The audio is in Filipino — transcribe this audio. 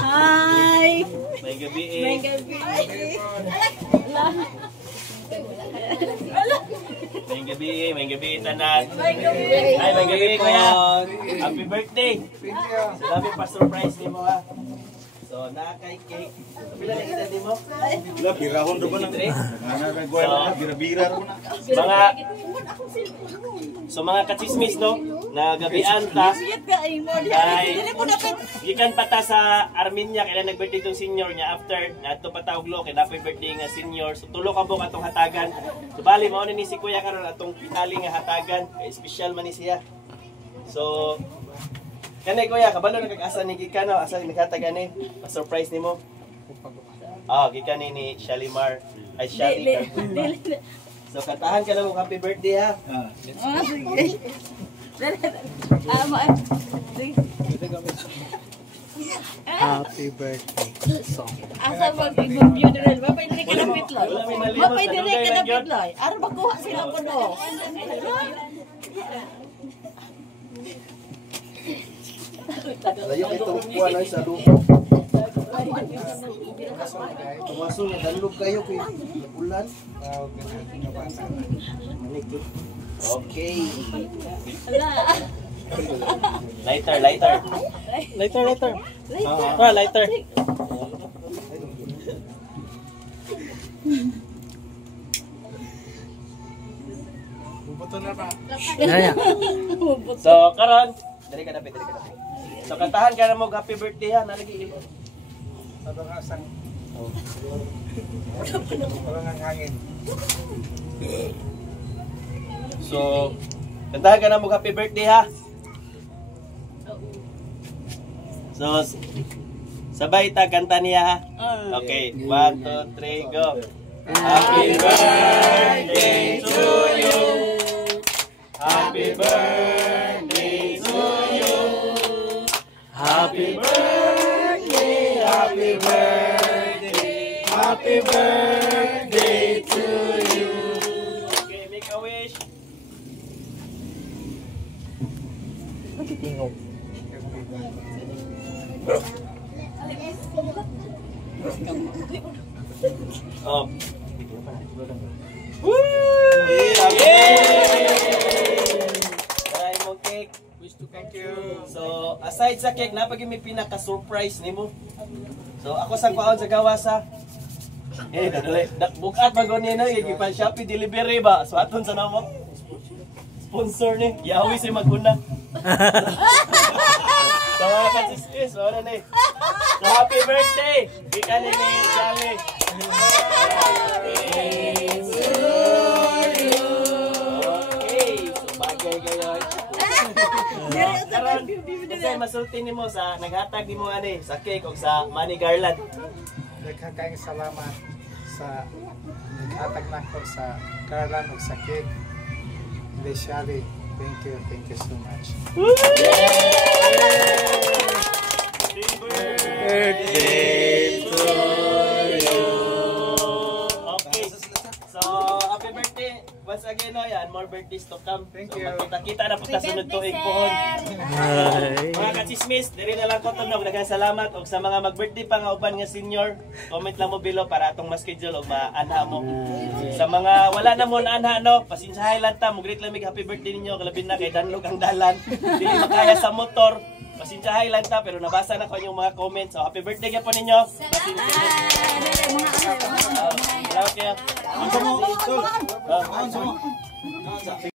Hi! May gabi eh. May gabi. May gabi eh. May gabi tanan. May gabi. Ay, may gabi kuya. Happy birthday. Sabi pa surprise ni mo ha. So, nakakay cake. Pila na kita mo? Wala, birahon doon ba nang bira-bira ro na. Mga kachismis no, na gabian ta. Ay, gikan pa ta sa Armenia kailan nag-birthday tong senior niya after naadto pa ta og lo kay happy birthday nga senior. So tulo ka buok atong hatagan. So bali mao ni si kuya karon atong pinali nga hatagan, kay special man ni siya. So kanay kuya, kabalo na kag-asa ni gikan no, asa ni hatagan ni? Pa-surprise nimo. Gikan ni Shalimar. Ay Shali. So kantahan ka na mo happy birthday ha. Happy birthday song. Asa mag-funeral? Mapay dili ka na pitloy. Mapay dili ka na pitloy. Ara makuha sila ko no. Layo itong kuwan ay sa lupa. Tumaso na dalog kayo kay ulan. Okay. Lighter. Lighter. Lighter. Bubuto na ba? Naya. So karon, dali ka dapit. So kantahan ka na mo happy birthday ha, nalagi. Tabangasan. Walang hangin. So kantahan ka na mo happy birthday ha. So sabay ta kanta niya ha. Okay, 1 2 3 go. Happy birthday to you. Happy birthday to you. Happy birthday, happy birthday, happy birthday to you. Okay, make a wish. Oh. Woo! Try mo cake. Wish to thank you. So, aside sa cake, napagi may pinaka-surprise nimo. So, ako sang kwaon sa gawas ha. Bukat bago niya na, igipan Shopee delivery ba? So, aton sa namo. Sponsor ni, yawi si maguna. So, mga kasiskis, wala na eh. So, happy birthday! Ika ni Charlie. Okay, so bagay kayo. Karon, kasi masulti ni mo sa naghatag ni mo ani sa cake o sa money garland. Nagkakaing salamat sa naghatag na ko sa garland o sa cake. Especially, thank you so much. Birthday to you. Okay. So, happy birthday. Once again, no, yan, more birthdays to come. Thank so, you. Magkita na po sa sunod tuig pohon. Mga kachismis, diri na lang ko tunog. Daghang salamat. O sa mga mag-birthday pa nga uban nga senior, comment lang mo below para atong ma-schedule o ma-anha mo. Sa mga wala na mo na-anha, no, pasensyahay lang ta. Mag-greet lang happy birthday ninyo. Kalabin na kay danlog ang dalan. Dili makaya sa motor. Pasensyahay lang ta, pero nabasa na ko yung mga comments. So, happy birthday ka po ninyo. Salamat kayo.